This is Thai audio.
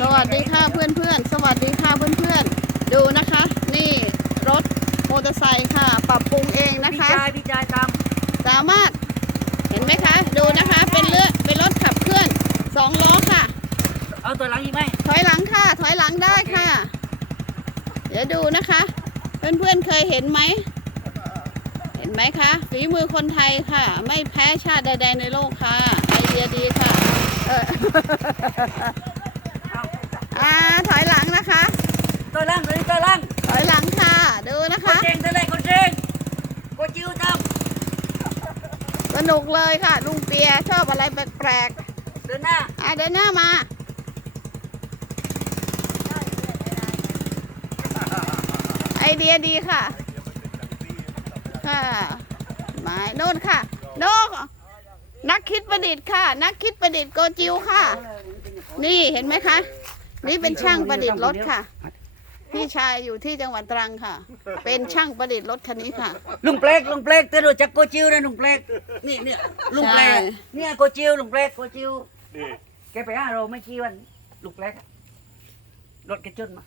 สวัสดีค่ะเพื่อนๆสวัสดีค่ะเพื่อนๆดูนะคะ นี่รถมอเตอร์ไซค์ค่ะ ปรับปรุงเองนะพี่คะชายพี่ชายตามสามารถเห็นไหมคะ ดูนะคะเป็นเลือเป็นรถขับเคลื่อนสองล้อค่ะ เอาตัวหลังอีกไหมถอยหลังค่ะ ถอยหลังได้ค่ะ เดี๋ยวดูนะคะ เพื่อนๆเคยเห็นไหมเห็นไหมคะฝีมือคนไทยค่ะ ไม่แพ้ชาติใดๆในโลกค่ะไอเดียดีค่ะเออ อ่า ถอยหลังนะคะ ตัวหลังตัวนี้ตัวหลัง ถอยหลังค่ะ ดูนะ ก คะ ดเจงตัวแรกกดเจงกดจิ้วตาม สนุกเลยค่ะ ลุงเปียชอบอะไรแปลกเดินหน้าๆอะเดินหน้ามา ไอเดียดีค่ะ ค่ะหมายโน่นค่ะโน่นนักคิดประดิษฐ์ค่ะ นักคิดประดิษฐ์โกจิวค่ะ นี่เห็นไหมคะ นี่เป็นช่างประดิษฐ์รถค่ะ พี่ชายอยู่ที่จังหวัดตรังค่ะ เป็นช่างประดิษฐ์รถคันนี้ค่ะ ลุงเปลกลุงเปลกตัวรู้จักโกจิวนะลุงเปลกนี่เนี่ยลุงเปลกใช่เนี่ยโกจิวลุงเปลกโกจิวแกไปห้าโรไม่กี่วันลุงเปลกอะรถแกจนมา